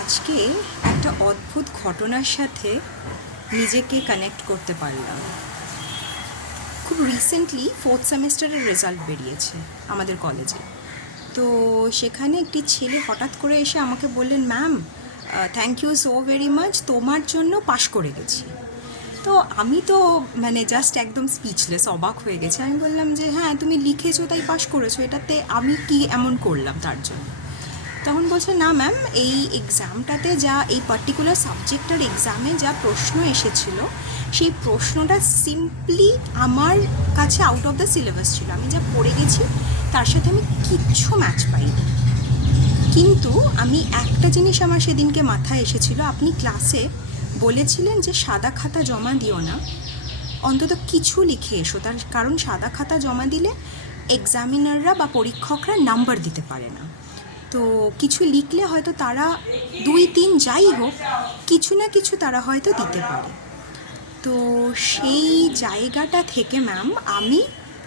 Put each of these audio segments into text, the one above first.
আজকে একটা অদ্ভুত ঘটনার সাথে নিজেকে কানেক্ট করতে পারলাম। খুব রিসেন্টলি 4th সেমেস্টারের রেজাল্ট বেরিয়েছে আমাদের কলেজে। তো সেখানে একটি ছেলে হঠাৎ করে এসে আমাকে বললেন, ma'am thank you so very much, তোমার জন্য পাশ করে গেছি। তো আমি তো জাস্ট একদম স্পিচলেস, অবাক হয়ে গেছে। আমি বললাম যে হ্যাঁ, তুমি লিখেছো তাই পাশ করেছো, এটাতে আমি কি এমন করলাম তার জন্য? তখন বলছে, না ম্যাম, এই এক্সামটাতে যা, এই পার্টিকুলার সাবজেক্টের এক্সামে যা প্রশ্ন এসেছিল, সেই প্রশ্নটা সিম্পলি আমার কাছে আউট অফ দ্য সিলেবাস ছিল। আমি যা পড়ে গেছি তার সাথে আমি কিচ্ছু ম্যাচ পাইনি। কিন্তু আমি একটা জিনিস আমার সেদিনকে মাথায় এসেছিল, আপনি ক্লাসে বলেছিলেন যে সাদা খাতা জমা দিও না, অন্তত কিছু লিখে এসো। তার কারণ সাদা খাতা জমা দিলে এক্সামিনাররা বা পরীক্ষকরা নাম্বার দিতে পারে না। তো কিছু লিখলে হয়তো তারা 2-3 যাই হোক, কিছু না কিছু তারা হয়তো দিতে পারে। তো সেই জায়গাটা থেকে ম্যাম আমি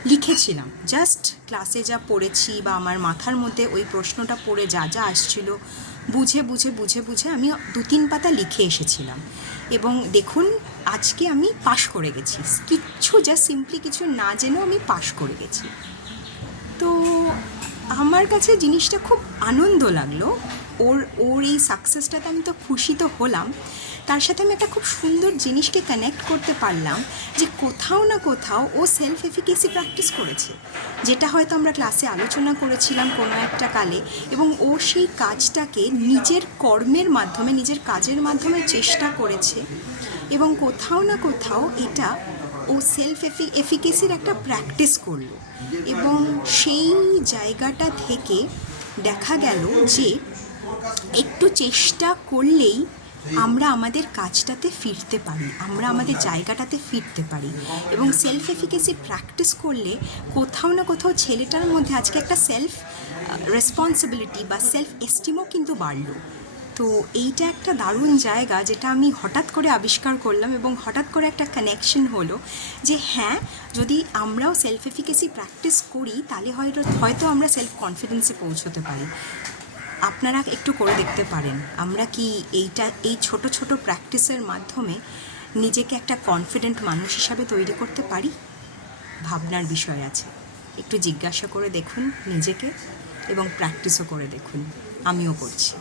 লিখেছিলাম, জাস্ট ক্লাসে যা পড়েছি বা আমার মাথার মধ্যে ওই প্রশ্নটা পড়ে যা যা আসছিল বুঝে বুঝে বুঝে বুঝে আমি 2-3 পাতা লিখে এসেছিলাম। এবং দেখুন, আজকে আমি পাশ করে গেছি, কিচ্ছু জাস্ট সিম্পলি কিছু না জেনেও আমি পাশ করে গেছি। তো আমার কাছে জিনিসটা খুব আনন্দ লাগলো। ওর এই সাকসেসটাতে আমি তো খুশি তো হলাম, তার সাথে আমি একটা খুব সুন্দর জিনিসকে কানেক্ট করতে পারলাম যে কোথাও না কোথাও ও সেলফ এফিকেসি প্র্যাকটিস করেছে, যেটা হয়তো আমরা ক্লাসে আলোচনা করেছিলাম কোনো একটা কালে, এবং ও সেই কাজটাকে নিজের কর্মের মাধ্যমে, নিজের কাজের মাধ্যমে চেষ্টা করেছে। এবং কোথাও না কোথাও এটা ও সেলফ এফিকেসির একটা প্র্যাকটিস করলো। এবং সেই জায়গাটা থেকে দেখা গেল যে একটু চেষ্টা করলেই আমরা আমাদের কাজটাতে ফিরতে পারি, আমরা আমাদের জায়গাটাতে ফিরতে পারি। এবং সেলফ এফিকেসি প্র্যাকটিস করলে কোথাও না কোথাও ছেলেটার মধ্যে আজকে একটা সেলফ রেসপন্সিবিলিটি বা সেলফ এস্টিমও কিন্তু বাড়লো। তো এইটা একটা দারুণ জায়গা, যেটা আমি হঠাৎ করে আবিষ্কার করলাম এবং হঠাৎ করে একটা কানেকশন হলো যে হ্যাঁ, যদি আমরাও সেলফ এফিকেসি প্র্যাকটিস করি তাহলে হয়তো আমরা সেলফ কনফিডেন্সে পৌঁছতে পারি। আপনারা একটু করে দেখতে পারেন, আমরা কি এই ছোট ছোট প্র্যাকটিসের মাধ্যমে নিজেকে একটা কনফিডেন্ট মানুষ হিসাবে তৈরি করতে পারি? ভাবনার বিষয় আছে। একটু জিজ্ঞাসা করে দেখুন নিজেকে এবং প্র্যাকটিসও করে দেখুন। আমিও করছি।